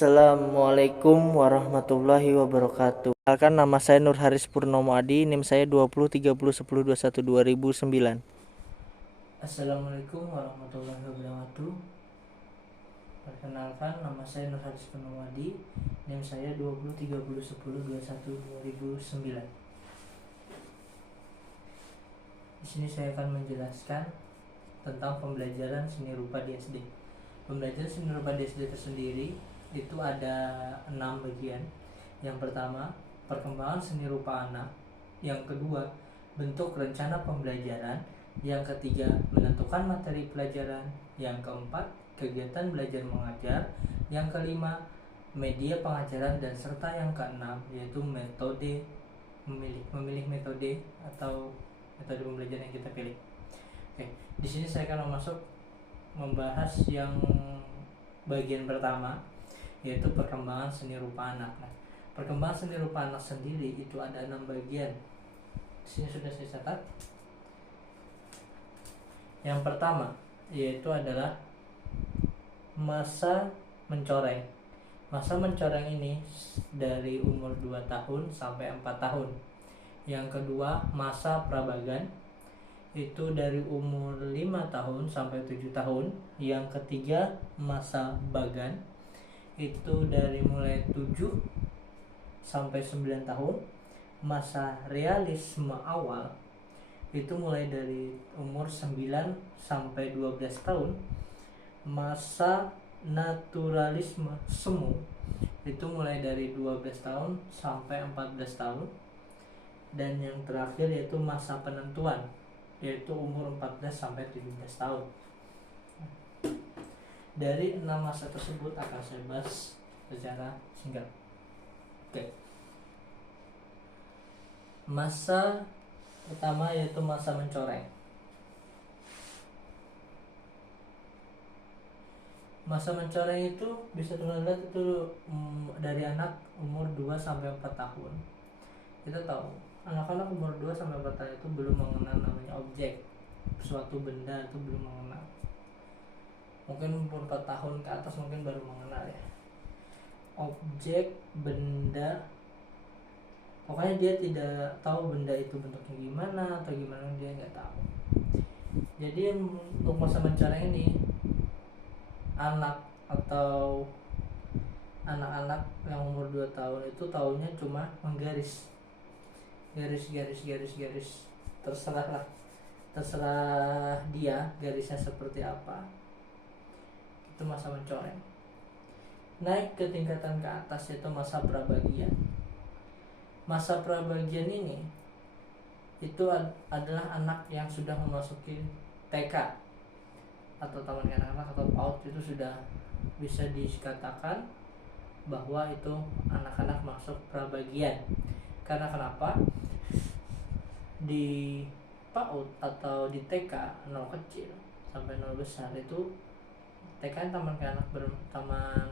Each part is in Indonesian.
Assalamualaikum warahmatullahi wabarakatuh. Perkenalkan, nama saya Nur Haris Purnomo Adi, NIM saya 20301021 2009. Assalamualaikum warahmatullahi wabarakatuh. Perkenalkan, nama saya Nur Haris Purnomo Adi, NIM saya 20301021 2009. Di sini saya akan menjelaskan tentang pembelajaran seni rupa di SD. Pembelajaran seni rupa di SD tersendiri itu ada 6 bagian. Yang pertama, perkembangan seni rupa anak. Yang kedua, bentuk rencana pembelajaran. Yang ketiga, menentukan materi pelajaran. Yang keempat, kegiatan belajar mengajar. Yang kelima, media pengajaran, dan serta yang keenam yaitu metode memilih metode atau metode pembelajaran yang kita pilih. Oke, di sini saya akan membahas yang bagian pertama, yaitu perkembangan seni rupa anak. Nah, perkembangan seni rupa anak sendiri itu ada 6 bagian. Di sini sudah saya catat. Yang pertama yaitu adalah masa mencoreng. Masa mencoreng ini dari umur 2 tahun sampai 4 tahun. Yang kedua, masa prabagan, itu dari umur 5 tahun sampai 7 tahun. Yang ketiga, masa bagan, itu dari mulai 7 sampai 9 tahun. Masa realisme awal itu mulai dari umur 9 sampai 12 tahun. Masa naturalisme semu itu mulai dari 12 tahun sampai 14 tahun. Dan yang terakhir yaitu masa penentuan, yaitu umur 14 sampai 17 tahun. Dari 6 masa tersebut akan saya bahas secara singkat. Oke. Masa pertama yaitu masa mencoreng. Masa mencoreng itu bisa teman-teman lihat itu dari anak umur 2 sampai 4 tahun. Kita tahu anak-anak umur 2 sampai 4 tahun itu belum mengenal namanya objek, suatu benda itu belum mengenal. Mungkin umur 4 tahun ke atas mungkin baru mengenal ya. Objek, benda, pokoknya dia tidak tahu benda itu bentuknya gimana atau gimana, dia nggak tahu. Jadi untuk masa mencoreng ini, anak atau anak-anak yang umur 2 tahun itu taunya cuma menggaris, garis, terserah dia garisnya seperti apa. Itu masa mencoreng. Naik ke tingkatan ke atas yaitu masa prabagian. Masa prabagian ini itu adalah anak yang sudah memasuki TK atau taman kanak-kanak atau PAUD. Itu sudah bisa dikatakan bahwa itu anak-anak masuk prabagian. Karena kenapa? Di PAUD atau di TK 0 kecil sampai 0 besar itu, TK kan taman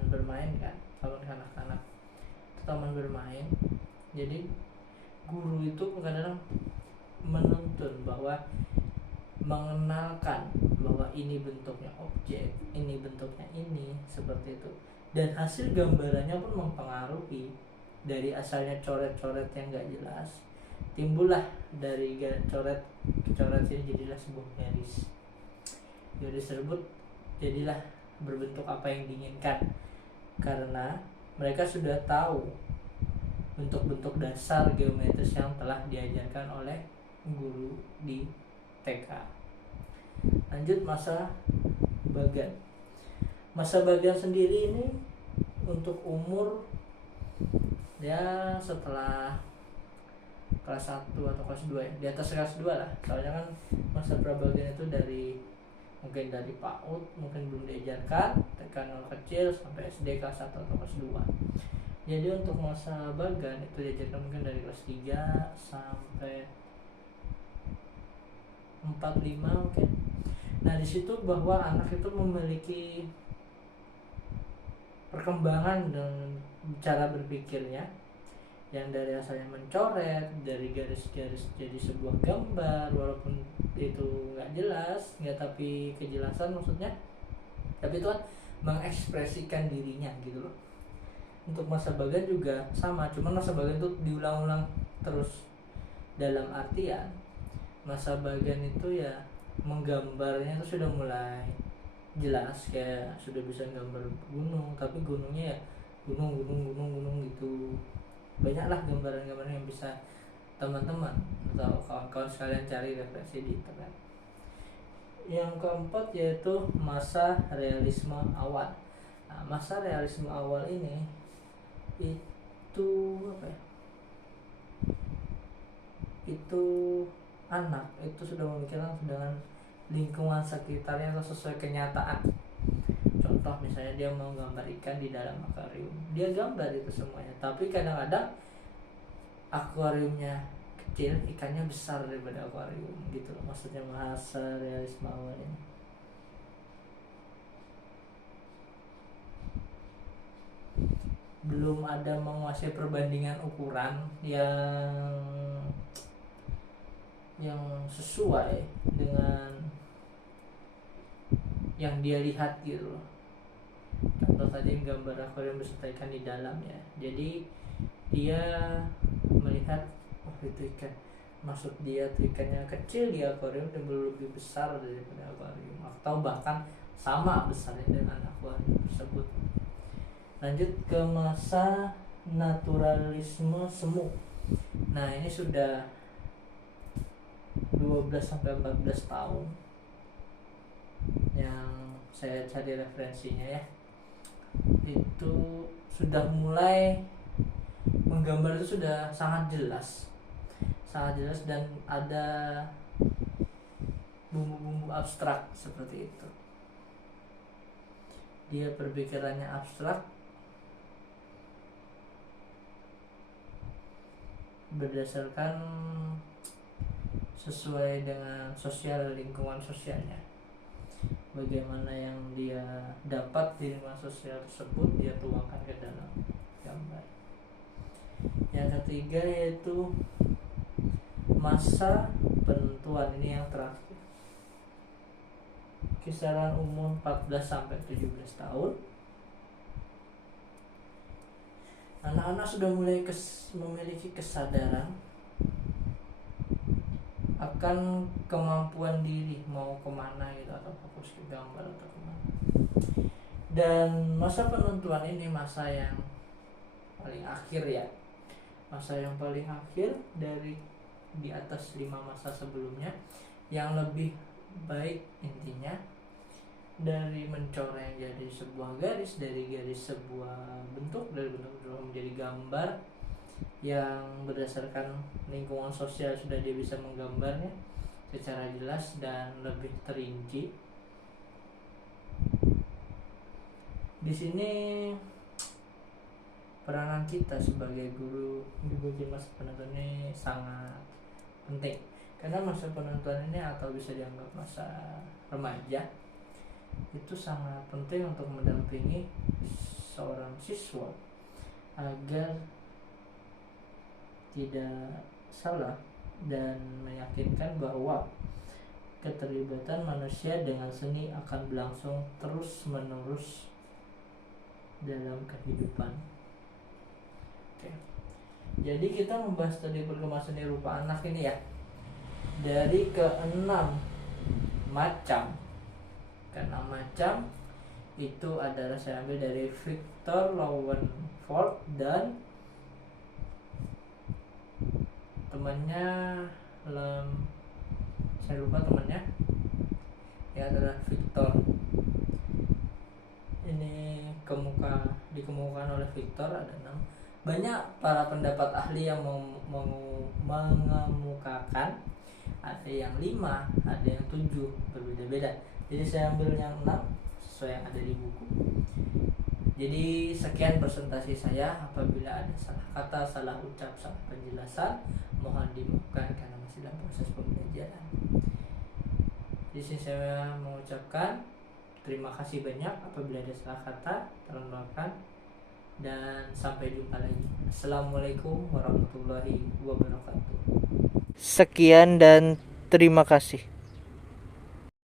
bermain kan, taman kanak-kanak itu taman bermain. Jadi guru itu kadang-kadang menuntun bahwa mengenalkan bahwa ini bentuknya objek, ini bentuknya ini, seperti itu. Dan hasil gambarannya pun mempengaruhi. Dari asalnya coret-coret yang gak jelas, timbullah dari coret ini jadilah sebuah garis. Garis tersebut jadilah berbentuk apa yang diinginkan, karena mereka sudah tahu bentuk-bentuk dasar geometris yang telah diajarkan oleh guru di TK. Lanjut masa bagan. Masa bagan sendiri ini untuk umur ya setelah kelas 1 atau kelas 2 ya, di atas kelas 2 lah. Soalnya kan masa prabagan itu mungkin dari PAUD mungkin belum diajarkan, TK 0 kecil sampai SD kelas 1 atau kelas 2. Jadi untuk masa bagan itu diajarkan mungkin dari kelas 3 sampai 4-5 mungkin. Nah, di situ bahwa anak itu memiliki perkembangan dan cara berpikirnya yang dari asalnya mencoret, dari garis-garis jadi sebuah gambar, walaupun itu nggak jelas, nggak tapi kejelasan maksudnya, tapi itu kan mengekspresikan dirinya gitu loh. untuk masa bagan juga sama, cuman masa bagan itu diulang-ulang terus. Dalam artian masa bagan itu ya menggambarnya itu sudah mulai jelas, kayak sudah bisa gambar gunung, tapi gunungnya ya gunung gitu. Banyaklah gambaran-gambaran yang bisa teman-teman atau kawan-kawan sekalian cari referensi di internet. Yang keempat yaitu masa realisme awal. Nah, masa realisme awal ini itu apa ya? Itu anak itu sudah memikirkan dengan lingkungan sekitarnya atau sesuai kenyataan. Contoh misalnya dia mau gambar ikan di dalam akuarium, dia gambar itu semuanya, tapi kadang-kadang akuariumnya kecil, ikannya besar daripada akuarium gitu loh. Maksudnya masa realisme awal ini. Belum ada menguasai perbandingan ukuran yang sesuai dengan yang dia lihat gitu loh. Contoh tadi gambar akuarium beserta ikan di dalam ya. Jadi dia melihat itu ikan, maksud dia tuh ikannya kecil di akuarium dan lebih besar daripada akuarium, atau bahkan sama besarnya dengan akuarium tersebut. Lanjut ke masa naturalisme semu. Nah, ini sudah 12-14 tahun yang saya cari referensinya ya. Itu sudah mulai menggambar, itu sudah sangat jelas dan ada bumbu-bumbu abstrak seperti itu. Dia berpikirannya abstrak berdasarkan sesuai dengan sosial, lingkungan sosialnya. Bagaimana yang dia dapat di lingkungan sosial tersebut dia tuangkan ke dalam gambar. Yang ketiga yaitu masa penentuan, ini yang terakhir. Kisaran umur 14-17 tahun. Anak-anak sudah mulai memiliki kesadaran akan kemampuan diri mau kemana gitu, atau fokus ke gambar atau kemana. Dan masa penentuan ini masa yang paling akhir ya, masa yang paling akhir dari di atas 5 masa sebelumnya, yang lebih baik intinya dari mencoreng jadi sebuah garis, dari garis sebuah bentuk, dari bentuk menjadi gambar yang berdasarkan lingkungan sosial sudah dia bisa menggambarnya secara jelas dan lebih terinci. Di sini peranan kita sebagai guru di bagian masa penentuan ini sangat penting, karena masa penentuan ini atau bisa dianggap masa remaja itu sangat penting untuk mendampingi seorang siswa agar tidak salah dan meyakinkan bahwa keterlibatan manusia dengan seni akan berlangsung terus menerus dalam kehidupan. Oke. Jadi kita membahas tadi perkembangan seni rupa anak ini ya, dari ke-6 macam. Ke-6 macam itu adalah saya ambil dari Victor Lowenford dan temannya, saya lupa temannya ya, adalah Victor. Ini dikemukakan oleh Victor ada 6. Banyak para pendapat ahli yang mengemukakan ada yang 5, ada yang 7, berbeda-beda. Jadi saya ambil yang 6 sesuai yang ada di buku. Jadi sekian presentasi saya. Apabila ada salah kata, salah ucap, salah penjelasan, mohon dimaafkan karena masih dalam proses pembelajaran. Di sini saya mengucapkan terima kasih banyak. Apabila ada salah kata, tolong maafkan, dan sampai jumpa lagi. Assalamualaikum warahmatullahi wabarakatuh. Sekian dan terima kasih.